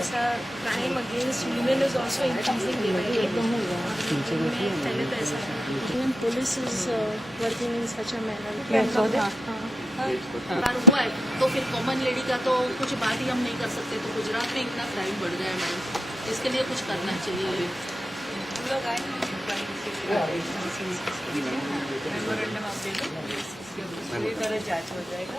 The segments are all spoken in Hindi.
ऐसा crime against women is also increasing day by day. पहले तो ऐसा था police is working in such a manner. बार हुआ है तो फिर कॉमन लेडी का तो कुछ बात ही हम नहीं कर सकते। तो गुजरात में इतना क्राइम बढ़ गया है मैडम, इसके लिए कुछ करना चाहिए। जांच हो जाएगा।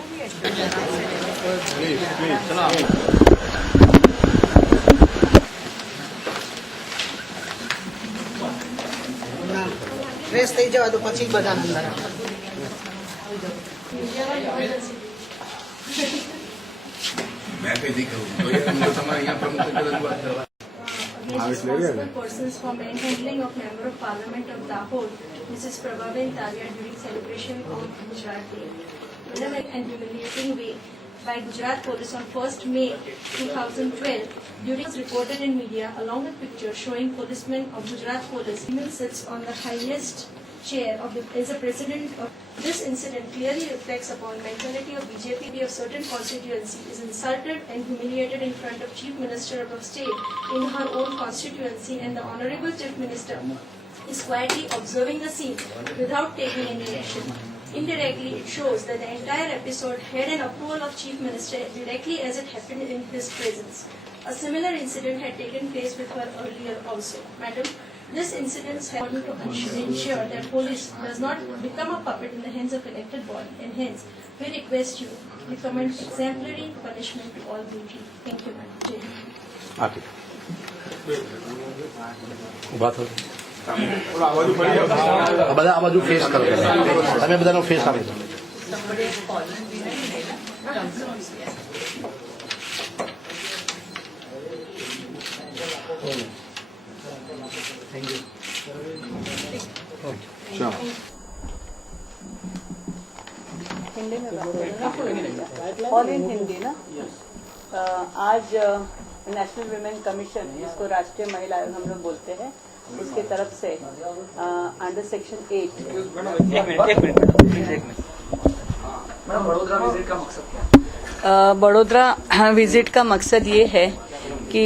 ફ્રેશ થઈ જવા તો પછી બધા અંદર मैं कैसे करूँ तो ये तुम लोग हमारे यहाँ प्रमुख से रजूआत करवा Responsible persons for manhandling of Member of Parliament of Dahod, Mrs. Prabhaben Talia, during celebration of Gujarat Day. In an humiliating way by Gujarat Police on 1st May 2012, during was reported in media along with pictures showing policemen of Gujarat Police. Female sits on the highest chair of the as a president of this incident clearly reflects upon mentality of BJP of certain constituency is insulted and humiliated in front of Chief Minister of State in her own constituency, and the Honorable Chief Minister is quietly observing the scene without taking any action. Indirectly, it shows that the entire episode had an approval of Chief Minister directly as it happened in his presence. A similar incident had taken place with her earlier also. Madam, this incident has to ensure that police does not become a puppet in the hands of elected body, and hence we request you to recommend exemplary punishment to all guilty. Thank you, Madam. બધા આ બાજુ ફેસ કરો, તમે બધાનો ફેસ આપી દો. हिंदी में ऑल इन हिंदी ना। आज नेशनल विमेन कमीशन, जिसको राष्ट्रीय महिला आयोग हम लोग बोलते हैं, उसकी तरफ से अंडर सेक्शन 8 बड़ोदरा विजिट का मकसद ये है कि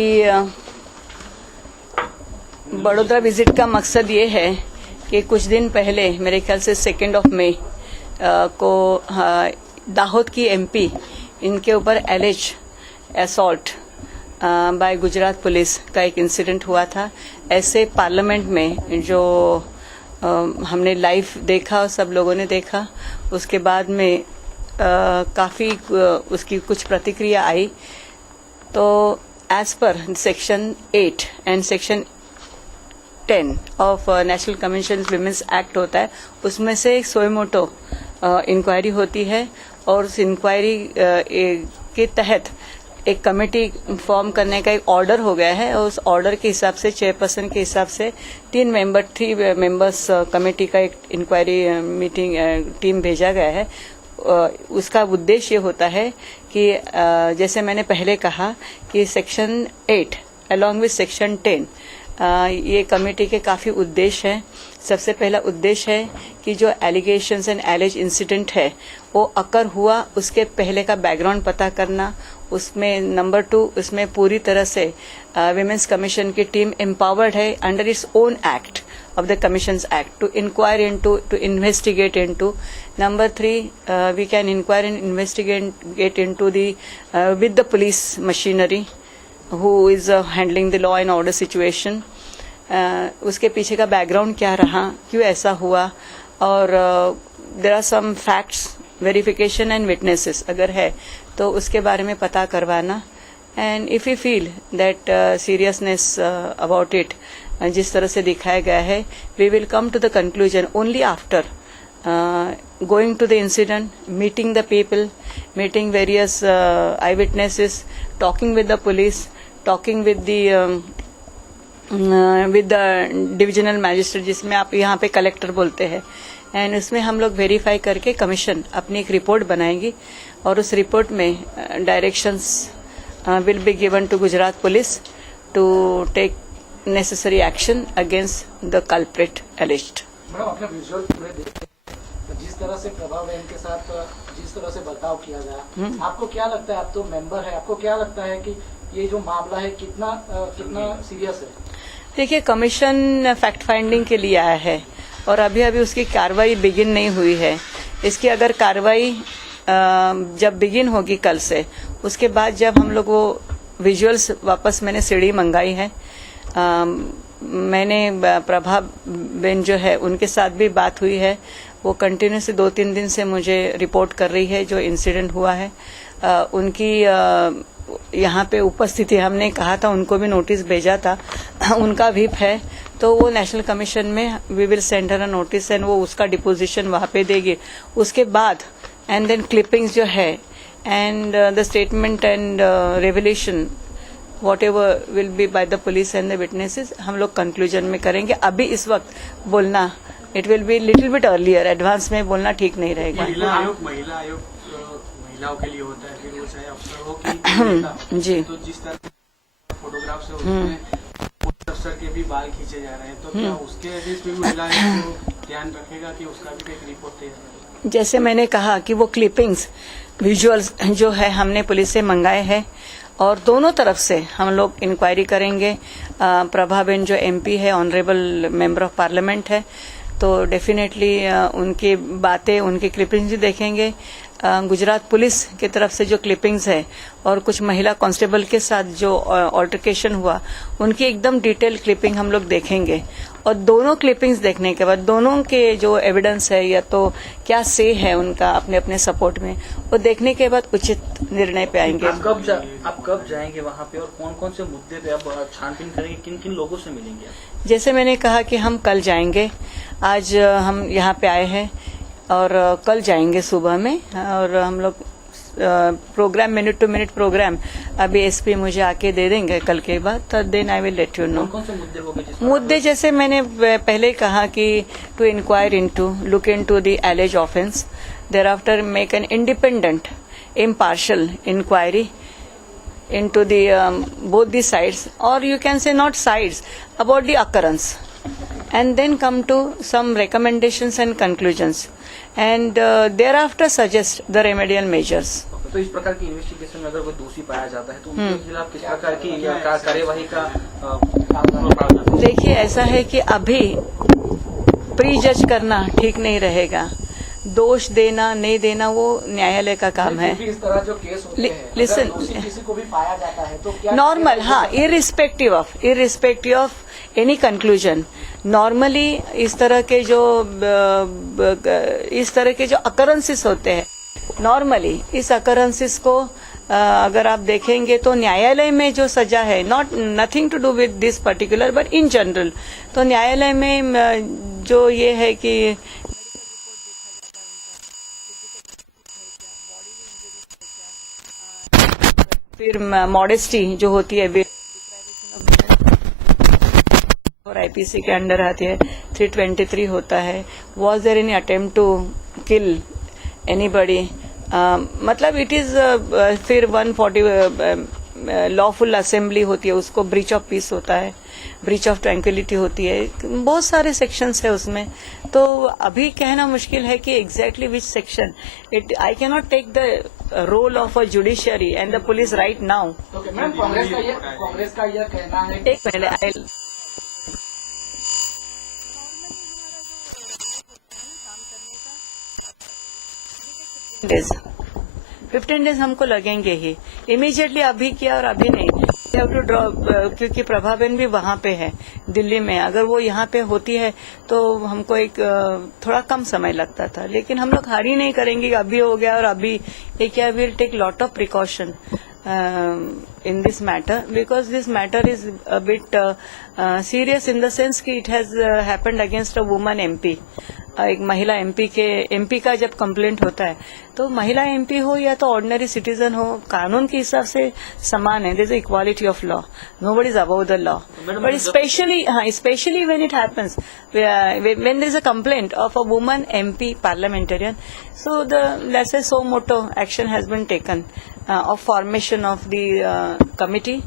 बड़ोदरा विजिट का मकसद ये है कि कुछ दिन पहले मेरे ख्याल से 2 मई को दाहोद की एमपी इनके ऊपर एलिज असॉल्ट बाय गुजरात पुलिस का एक इंसिडेंट हुआ था। ऐसे पार्लियामेंट में जो हमने लाइव देखा और सब लोगों ने देखा, उसके बाद में काफ़ी उसकी कुछ प्रतिक्रिया आई। तो एज पर section 8 and section 10 of national commission women's act होता है, उसमें से एक सोएमोटो इंक्वायरी होती है, और उस इंक्वायरी के तहत एक कमेटी फॉर्म करने का एक ऑर्डर हो गया है, और उस ऑर्डर के हिसाब से चेयरपर्सन के हिसाब से 3 मेंबर्स कमेटी का एक इंक्वायरी मीटिंग टीम भेजा गया है। उसका उद्देश्य ये होता है कि जैसे मैंने पहले कहा कि सेक्शन 8 अलॉन्ग विथ सेक्शन 10 ये कमेटी के काफ़ी उद्देश्य हैं। सबसे पहला उद्देश्य है कि जो एलिगेशंस एंड एलिज इंसिडेंट है वो अकर हुआ, उसके पहले का बैकग्राउंड पता करना। उसमें नंबर 2, उसमें पूरी तरह से विमेंस कमीशन की टीम एम्पावर्ड है under its own act of the Commissions Act to inquire into, to investigate into. Number 3, we can inquire and investigate into the with the police machinery who is handling the law and order situation. उसके पीछे का बैकग्राउंड क्या रहा, क्यों ऐसा हुआ, और there are some facts, verification and witnesses अगर है तो उसके बारे में पता करवाना. And if we feel that seriousness about it, जिस तरह से दिखाया गया है, we will come to the conclusion only after going to the incident, meeting the people, meeting various eyewitnesses, talking with the police, talking with the divisional magistrate, जिसमें आप यहाँ पे कलेक्टर बोलते हैं, एंड उसमें हम लोग वेरीफाई करके कमीशन अपनी एक रिपोर्ट बनाएंगी, और उस रिपोर्ट में directions will be given to Gujarat Police to take necessary action against the culprit alleged. Madam, आपने विजुअल पूरे देखे जिस जिस तरह से प्रभा बहन के साथ जिस तरह से बर्ताव किया गया, आपको क्या लगता है, आप तो मेंबर है, आपको क्या लगता है कि ये जो मामला है कितना सीरियस है? देखिए, कमीशन फैक्ट फाइंडिंग के लिए आया है और अभी अभी उसकी कार्रवाई बिगिन नहीं हुई है। इसकी अगर कार्रवाई जब बिगिन होगी कल से, उसके बाद जब हम लोग वो विजुअल्स वापस मैंने सीडी मंगाई है, मैंने प्रभा बेन जो है उनके साथ भी बात हुई है। वो कंटिन्यूसली 2-3 दिन से मुझे रिपोर्ट कर रही है जो इंसिडेंट हुआ है। उनकी यहाँ पे उपस्थिति, हमने कहा था, उनको भी नोटिस भेजा था, उनका व्हिप है, तो वो नेशनल कमीशन में we will send her a notice and वो उसका डिपोजिशन वहाँ पे देगी। उसके बाद एंड देन क्लिपिंग्स जो है and the statement and revolution whatever will be by the police and the witnesses, हम लोग कंक्लूजन में करेंगे। अभी इस वक्त बोलना, it will be little bit earlier, advance में बोलना ठीक नहीं रहेगा। महिला आयोग महिलाओं के लिए होता है, फिर वो चाहे अफसर हो कि जी, तो जिस तरह फोटोग्राफ से उसमें पुलिस अफसर के भी बाल खींचे जा रहे हैं, तो क्या उसके अगेंस्ट भी महिला आयोग ध्यान रखेगा कि उसका भी एक रिपोर्ट तैयार करेगा? जैसे मैंने कहा कि वो क्लिपिंग्स विजुअल्स जो है हमने पुलिस से मंगाए हैं और दोनों तरफ से हम लोग इंक्वायरी करेंगे। प्रभा बेन जो एमपी है, ऑनरेबल मेंबर ऑफ पार्लियामेंट है, तो डेफिनेटली उनकी बातें, उनकी क्लिपिंग्स भी देखेंगे। गुजरात पुलिस की तरफ से जो क्लिपिंग्स है और कुछ महिला कांस्टेबल के साथ जो ऑल्टरकेशन हुआ, उनकी एकदम डिटेल क्लिपिंग हम लोग देखेंगे। और दोनों क्लिपिंग्स देखने के बाद दोनों के जो एविडेंस है या तो क्या से है उनका अपने अपने सपोर्ट में, वो देखने के बाद उचित निर्णय पे आएंगे। आप कब जाएंगे वहाँ पे और कौन कौन से मुद्दे पे आप छानबीन करेंगे, किन किन लोगों से मिलेंगे? जैसे मैंने कहा कि हम कल जाएंगे, आज हम यहाँ पे आए हैं और कल जाएंगे सुबह में, और हम लोग programme, minute to minute programme अभी एसपी मुझे आके दे देंगे कल के बाद, तो then I will let you know. कौन से मुद्दे होंगे? मुद्दे जैसे मैंने पहले कहा कि to inquire into, look into the alleged offence, thereafter make an independent impartial inquiry into the both the sides, or you can say not sides, about the occurrence, and then come to some recommendations and conclusions, and thereafter suggest the remedial measures. तो इस प्रकार की इन्वेस्टिगेशन में अगर कोई दोषी पाया जाता है तो उनके खिलाफ किस प्रकार की कार्यवाही का? देखिए, ऐसा है कि अभी प्री जज करना ठीक नहीं रहेगा। दोष देना नहीं देना वो न्यायालय का काम है। इस तरह जो केस होते हैं, लिसन, अगर दोषी किसी को भी पाया जाता है तो क्या नॉर्मल, हाँ, irrespective of any conclusion, normally इस तरह के जो अकरेंसेस होते हैं, नॉर्मली इस अकरेंसेस को अगर आप देखेंगे तो न्यायालय में जो सजा है, not nothing to do with this particular but in general, तो न्यायालय में जो ये है कि फिर मॉडेस्टी जो होती है और आईपीसी के अंडर आती है, 323 होता है, was there any attempt to kill anybody, मतलब इट इज फिर 140 लॉफुल असेंबली होती है, उसको ब्रीच ऑफ पीस होता है, ब्रीच ऑफ ट्रैंक्विलिटी होती है, बहुत सारे सेक्शंस है उसमें। तो अभी कहना मुश्किल है कि exactly which section, it I can not take the role of a judiciary and the police right now. Ma'am, Congress का यह कहना है एक पहले 15 डेज हमको लगेंगे ही, इमीडिएटली अभी किया और अभी नहीं, हैव टू ड्रॉ, क्योंकि प्रभा बेन भी वहाँ पे है दिल्ली में, अगर वो यहाँ पे होती है तो हमको एक थोड़ा कम समय लगता था, लेकिन हम लोग हारी नहीं करेंगे, अभी हो गया और अभी ये क्या, will take lot of precaution in this matter, because this matter is a bit serious in the sense कि it has happened against a woman MP, एक महिला एमपी का जब कंप्लेंट होता है तो महिला एमपी हो या तो ऑर्डिनरी सिटीजन हो, कानून के हिसाब से समान है, there is equality of law, nobody is above the law, but specially when it happens, when there is a complaint of a woman MP parliamentarian, so the let's say suo motu action has been taken of formation of the committee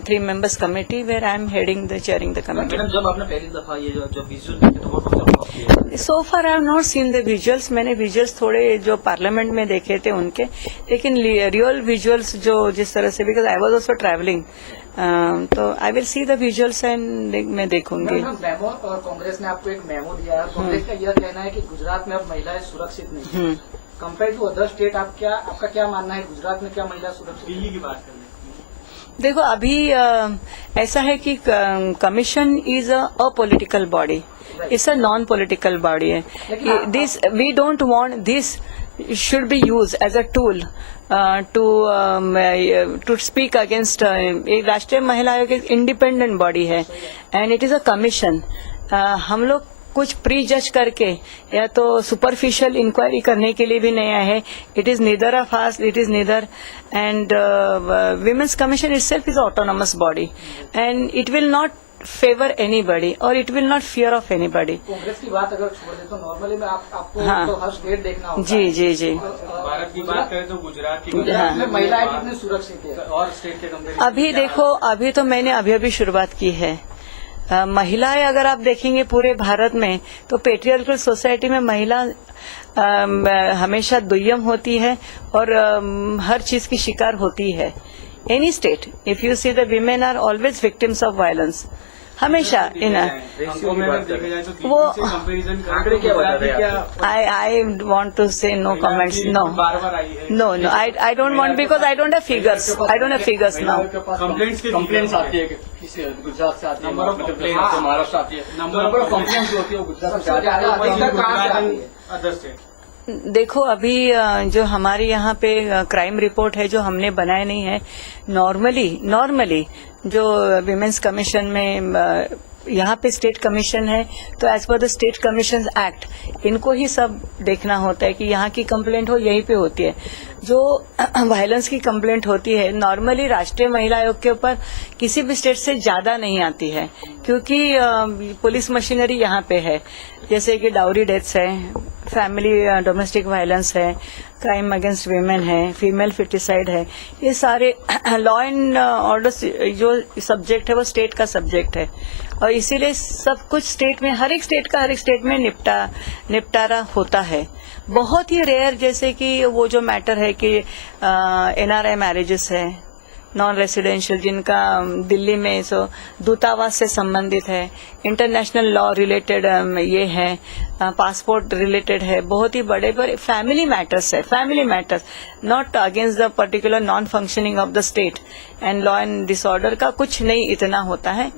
3 members committee where I am heading the chairing the committee. Madam जब आपने पहली दफा ये जो विजुअल देखे तो वो किया? So far I have not seen the visuals. मैंने visuals थोड़े जो पार्लियामेंट में देखे थे उनके, लेकिन रियल विजुअल्स जो जिस तरह से, because I was also travelling, तो I will see the visuals and मैं देखूंगी. मेमो और कांग्रेस ने आपको एक मेमो दिया है. कांग्रेस का यह कहना है कि गुजरात में अब महिलाएं सुरक्षित नहीं. कंपेयर टू अदर स्टेट आपका क्या मानना है? गुजरात में क्या महिला सुरक्षित? दिल्ली की बात करें. देखो अभी ऐसा है कि commission is a political body, it's a non political body है. This we don't want this should be used as a tool to speak against एक राष्ट्रीय महिला आयोग एक इंडिपेंडेंट बॉडी है and it is a commission. हम लोग कुछ प्री जज करके या तो सुपरफिशियल इंक्वायरी करने के लिए भी नहीं आए हैं. It is neither a fast, it is neither, and women's commission itself is autonomous body and it will not favor anybody or it will not fear of anybody. Congress की बात अगर छोड़ दे तो नॉर्मली में आपको हाँ. तो हर स्टेट देखना होगा. जी जी जी. भारत की बात करें तो गुजरात में महिलाएं कितनी सुरक्षित है और स्टेट के कंपेयर? अभी देखो, अभी तो मैंने अभी शुरुआत की है. महिलाएं अगर आप देखेंगे पूरे भारत में तो पेट्रियार्कल सोसाइटी में महिला हमेशा दुय्यम होती है और हर चीज की शिकार होती है. Any state, if you see the women are always victims of violence, हमेशा इन वो. I want to say no comments. No no no, I don't want, because I don't have figures. I don't have figures now. Complaints आती है गुजरात से आती है, महाराष्ट्र आती है. नंबर ऑफ कंप्लेंट्स जो होती है वो गुजरात से आती है. देखो अभी जो हमारे यहाँ पे क्राइम रिपोर्ट है जो हमने बनाए नहीं है, नॉर्मली जो विमेन्स कमीशन में यहाँ पे स्टेट कमीशन है तो एज पर द स्टेट कमीशन एक्ट इनको ही सब देखना होता है कि यहाँ की कंप्लेंट हो यहीं पे होती है. जो वायलेंस की कंप्लेंट होती है नॉर्मली राष्ट्रीय महिला आयोग के ऊपर किसी भी स्टेट से ज्यादा नहीं आती है, क्योंकि पुलिस मशीनरी यहाँ पे है. जैसे कि डाउरी डेथ्स है, फैमिली डोमेस्टिक वायलेंस है, क्राइम अगेंस्ट वीमेन है, फीमेल फिटिसाइड है, ये सारे लॉ एंड ऑर्डर जो सब्जेक्ट है वो स्टेट का सब्जेक्ट है. और इसीलिए सब कुछ स्टेट में, हर एक स्टेट में निपटारा होता है. बहुत ही रेयर, जैसे कि वो जो मैटर है कि NRI मैरिजेस है, नॉन रेसिडेंशियल, जिनका दिल्ली में सो दूतावास से संबंधित है, इंटरनेशनल लॉ रिलेटेड ये है, पासपोर्ट रिलेटेड है, बहुत ही बड़े बड़े फैमिली मैटर्स है. Family matters not against the particular non functioning of the state and law and disorder का कुछ नहीं इतना होता है.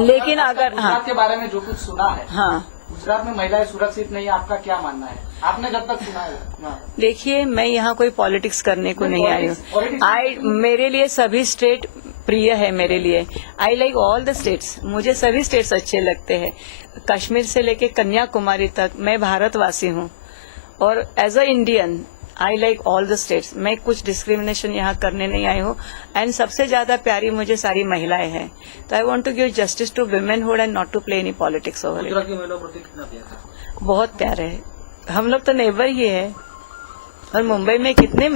लेकिन अगर हाँ के बारे में जो कुछ सुना है, हाँ, गुजरात में महिलाएं सुरक्षित नहीं है, आपका क्या मानना है? आपने जब तक सुना है? देखिए, मैं यहाँ कोई पॉलिटिक्स करने को नहीं आई हूँ. मेरे लिए सभी स्टेट प्रिय है. मेरे लिए आई लाइक ऑल द स्टेट्स. मुझे सभी स्टेट्स अच्छे लगते हैं. कश्मीर से लेके कन्याकुमारी तक मैं भारतवासी हूँ और as a Indian I like all the states. मैं कुछ डिस्क्रिमिनेशन यहाँ करने नहीं आई हूँ. एंड सबसे ज्यादा प्यारी मुझे सारी महिलाएं हैं. तो I want to give justice to womanhood and not to play any politics over it. बहुत प्यार है. हम लोग तो नेबर ही है. और मुंबई में कितने